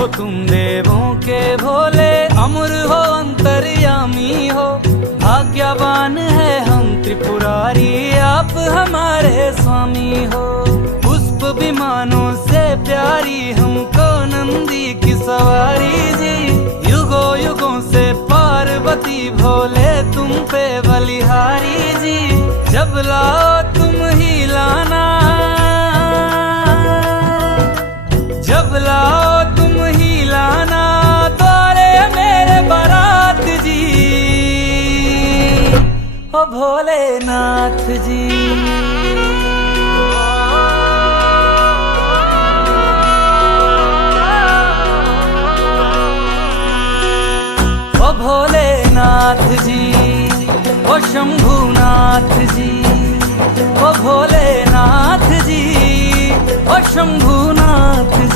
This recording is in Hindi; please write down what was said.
हो तुम देवों के भोले, अमर हो अंतर्यामी हो। भाग्यवान है हम त्रिपुरारी, आप हमारे स्वामी हो। पुष्प विमानों से प्यारी हमको नंदी की सवारी जी। युगों युगों से पार्वती भोले तुम पे बलिहारी जी। जब लाओ तुम ही लाना, जब लाओ तुम ही लाना द्वारे मेरे बारात जी। ओ भोलेनाथ जी, ओ भोलेनाथ जी, ओ शंभुनाथ जी, ओ भोलेनाथ जी, ओ शंभुनाथ जी।